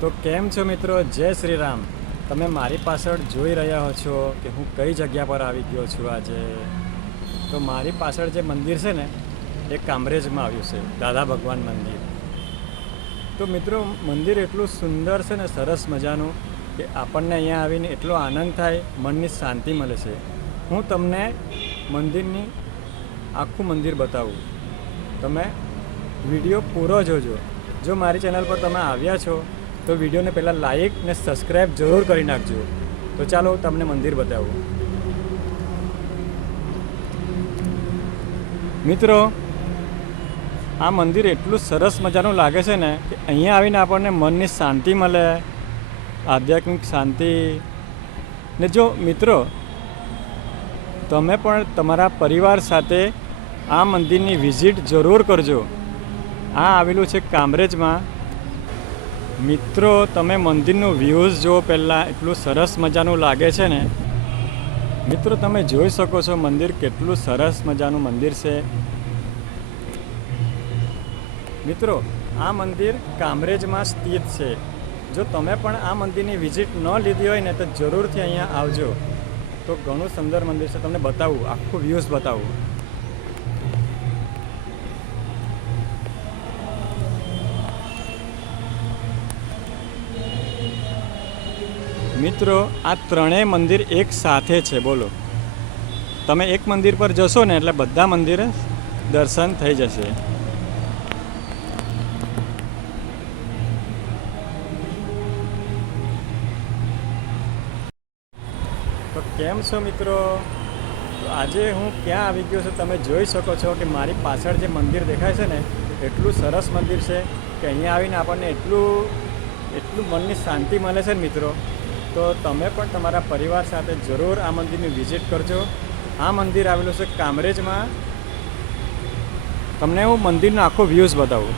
તો કેમ છો મિત્રો? જય શ્રી રામ. તમે મારી પાછળ જોઈ રહ્યા છો કે હું કઈ જગ્યા પર આવી ગયો છું આજે. તો મારી પાછળ જે મંદિર છે ને એ કામરેજમાં આવ્યું છે, દાદા ભગવાન મંદિર. તો મિત્રો મંદિર એટલું સુંદર છે ને, સરસ મજાનું, કે આપણને અહીંયા આવીને એટલો આનંદ થાય, મનની શાંતિ મળે છે. હું તમને મંદિરની આખું મંદિર બતાવું. તમે વિડીયો પૂરો જોજો. જો મારી ચેનલ પર તમે આવ્યા છો તો વિડીયોને પહેલાં લાઈક ને સબસ્ક્રાઈબ જરૂર કરી નાખજો. તો ચાલો હું તમને મંદિર બતાવું. મિત્રો, આ મંદિર એટલું સરસ મજાનું લાગે છે ને કે અહીંયા આવીને આપણને મનની શાંતિ મળે, આધ્યાત્મિક શાંતિ. ને જો મિત્રો તમે પણ તમારા પરિવાર સાથે આ મંદિરની વિઝિટ જરૂર કરજો. આ આવેલું છે કામરેજમાં. મિત્રો તમે મંદિરનું વ્યૂઝ જુઓ પહેલાં, એટલું સરસ મજાનું લાગે છે ને. મિત્રો તમે જોઈ શકો છો મંદિર કેટલું સરસ મજાનું મંદિર છે. મિત્રો આ મંદિર કામરેજમાં સ્થિત છે. જો તમે પણ આ મંદિરની વિઝિટ ન લીધી હોય ને તો જરૂરથી અહીંયા આવજો. તો ઘણું સુંદર મંદિર છે, તમને બતાવું, આખું વ્યૂઝ બતાવું. મિત્રો આ ત્રણેય મંદિર એક સાથે છે. બોલો, તમે એક મંદિર પર જશો ને એટલે બધા મંદિરે દર્શન થઈ જશે. તો કેમ છો મિત્રો? આજે હું ક્યાં આવી ગયો છું તમે જોઈ શકો છો કે મારી પાછળ જે મંદિર દેખાય છે ને, એટલું સરસ મંદિર છે કે અહીંયા આવીને આપણને એટલું મનની શાંતિ મળે છે ને મિત્રો. તો તમે પણ તમારા પરિવાર સાથે જરૂર આ મંદિરની વિઝિટ કરજો. આ મંદિર આવેલું છે કામરેજમાં. તમને હું મંદિરનો આખો વ્યૂઝ બતાવું.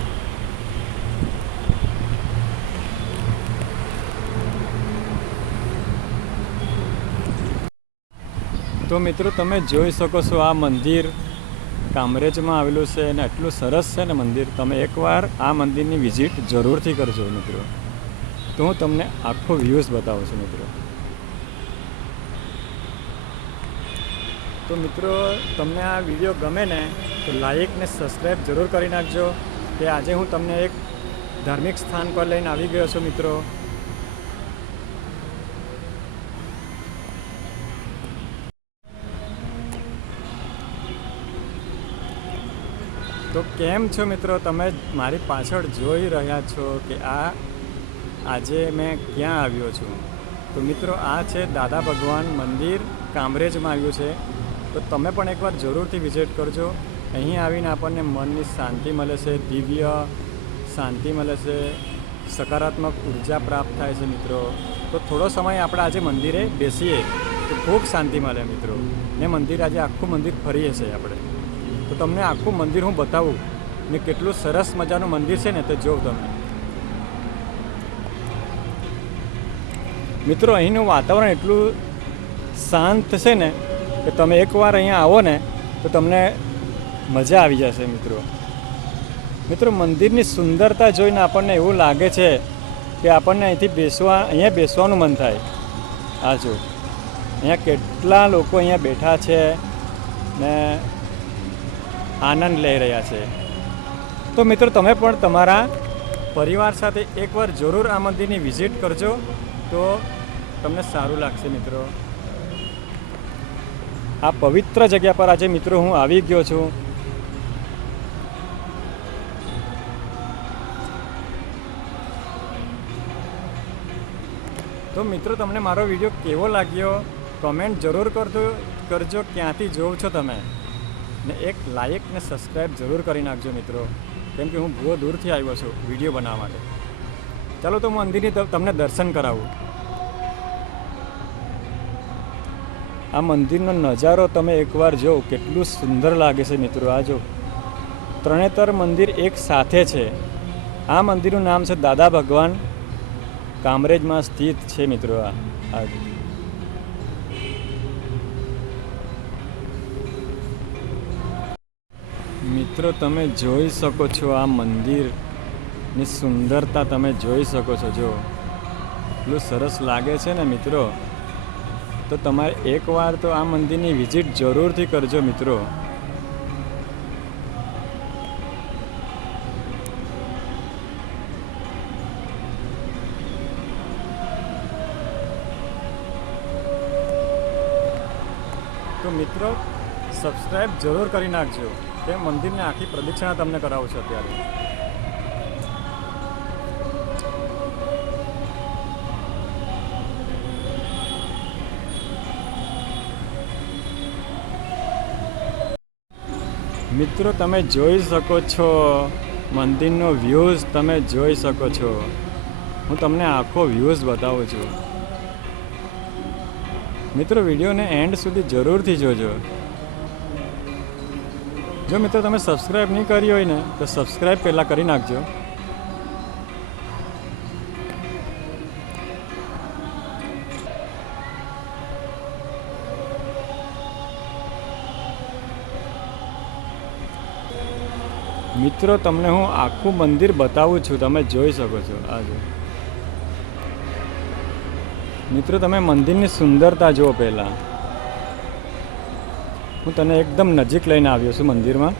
તો મિત્રો તમે જોઈ શકો છો આ મંદિર કામરેજમાં આવેલું છે અને એટલું સરસ છે ને મંદિર. તમે એકવાર આ મંદિરની વિઝિટ જરૂરથી કરજો મિત્રો. તો હું તમને આખો વ્યૂઝ બતાવું છું મિત્રો. તો મિત્રો તમને આ વિડીયો ગમે ને તો લાઈક ને સબસ્ક્રાઈબ જરૂર કરી નાખજો. કે આજે હું તમને એક ધાર્મિક સ્થાન પર લઈને આવી ગયો છું મિત્રો. તો કેમ છો મિત્રો? તમે મારી પાછળ જોઈ રહ્યા છો કે આજે મેં ક્યાં આવ્યો છું. તો મિત્રો આ છે દાદા ભગવાન મંદિર, કામરેજમાં આવ્યું છે. તો તમે પણ એકવાર જરૂરથી વિઝિટ કરજો. અહીં આવીને આપણને મનની શાંતિ મળે છે, દિવ્ય શાંતિ મળે છે, સકારાત્મક ઉર્જા પ્રાપ્ત થાય છે મિત્રો. તો થોડો સમય આપણે આજે મંદિરે બેસીએ તો ખૂબ શાંતિ મળે મિત્રો. ને મંદિર આજે આખું મંદિર ફરીએ છીએ આપણે. તો તમને આખું મંદિર હું બતાવું ને કેટલું સરસ મજાનું મંદિર છે ને, તો જોઉં તમે. મિત્રો અહીંનું વાતાવરણ એટલું શાંત છે ને કે તમે એકવાર અહીંયા આવો ને તો તમને મજા આવી જશે મિત્રો. મિત્રો મંદિરની સુંદરતા જોઈને આપણને એવું લાગે છે કે આપણને અહીંયા બેસવાનું મન થાય. આ જો અહીંયા કેટલા લોકો અહીંયા બેઠા છે ને આનંદ લઈ રહ્યા છે. તો મિત્રો તમે પણ તમારા પરિવાર સાથે એકવાર જરૂર આ મંદિરની વિઝિટ કરજો. તો તમને સારું લાગશે મિત્રો. આ પવિત્ર જગ્યા પર આજે મિત્રો હું આવી ગયો છું. તો મિત્રો તમને મારો વિડીયો કેવો લાગ્યો કમેન્ટ જરૂર કરજો. ક્યાંથી જોવ છો તમે, ને એક લાઈક ને સબસ્ક્રાઈબ જરૂર કરી નાખજો મિત્રો. કેમ કે હું બહુ દૂરથી આવ્યો છું વિડીયો બનાવવા માટે. ચાલો તો હું મંદિરની તમને દર્શન કરાવું. આ મંદિરનો નજારો તમે એકવાર જો, કેટલું સુંદર લાગે છે મિત્રો. આ જો ત્રણેતર મંદિર એક સાથે છે. આ મંદિરનું નામ છે દાદા ભગવાન, કામરેજમાં સ્થિત છે મિત્રો. આ મિત્રો તમે જોઈ શકો છો આ મંદિર ની સુંદરતા તમે જોઈ શકો છો. જો એટલું સરસ લાગે છે ને મિત્રો, તો તમારે એકવાર તો આ મંદિરની વિઝિટ જરૂરથી કરજો મિત્રો. તો મિત્રો સબસ્ક્રાઈબ જરૂર કરી નાખજો, કે મંદિરની આખી પ્રદક્ષિણા તમને કરાવું છું અત્યારે. મિત્રો તમે જોઈ શકો છો, મંદિરનો વ્યૂઝ તમે જોઈ શકો છો. હું તમને આખો વ્યૂઝ બતાવું છું. મિત્રો વિડીયોને એન્ડ સુધી જરૂરથી જોજો. જો મિત્રો તમે સબસ્ક્રાઈબ નહીં કરી હોય ને, તો સબસ્ક્રાઈબ પહેલાં કરી નાખજો. મિત્રો તમને હું આખું મંદિર બતાવું છું, તમે જોઈ શકો છો. આજે મિત્રો તમે મંદિરની સુંદરતા જુઓ. પહેલાં હું તને એકદમ નજીક લઈને આવ્યો છું મંદિરમાં.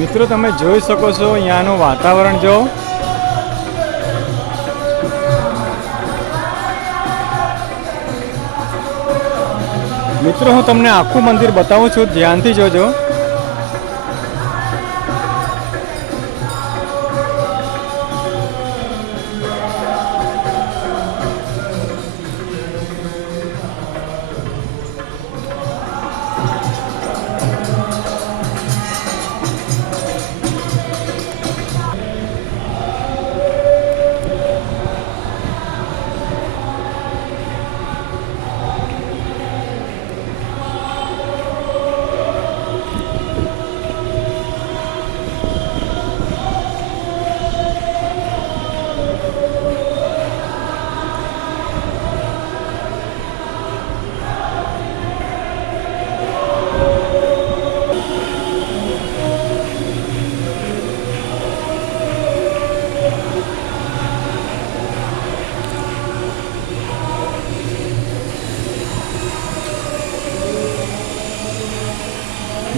મિત્રો તમે જોઈ શકો છો, અહીંયાનું વાતાવરણ જો. મિત્રો હું તમને આખું મંદિર બતાવું છું, ધ્યાનથી જોજો.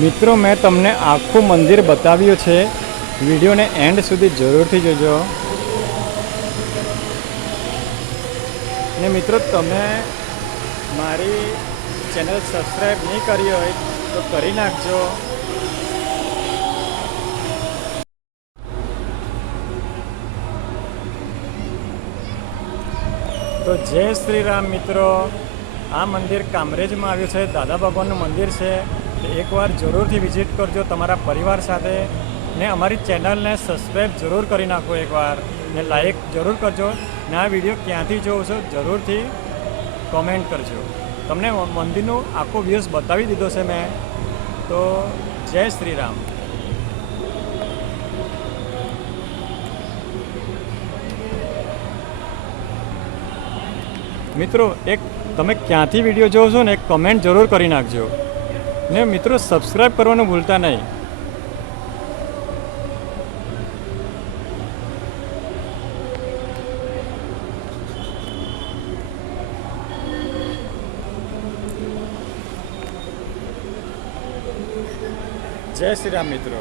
મિત્રો મેં તમને આખું મંદિર બતાવ્યું છે. વિડીયોને એન્ડ સુધી જરૂરથી જોજો. ને મિત્રો તમે મારી ચેનલ સબસ્ક્રાઈબ નહીં કરી હોય તો કરી નાખજો. તો જય શ્રી રામ મિત્રો. આ મંદિર કામરેજમાં આવ્યું છે, દાદા ભગવાનનું મંદિર છે. એકવાર જરૂરથી વિઝિટ કરજો તમારા પરિવાર સાથે, ને અમારી ચેનલને સબસ્ક્રાઈબ જરૂર કરી નાખો એકવાર, ને લાઈક જરૂર કરજો. ને આ વિડીયો ક્યાંથી જોવો છો જરૂરથી કોમેન્ટ કરજો. તમને મંદિરનો આખો વ્યૂઝ બતાવી દીધો છે મેં. તો જય શ્રી રામ. મિત્રો એક તમે ક્યાંથી વિડીયો જોવો છો ને એક કમેન્ટ જરૂર કરી નાખજો. ને મિત્રો સબસ્ક્રાઈબ કરવાનું ભૂલતા નહીં. જય શ્રી રામ મિત્રો.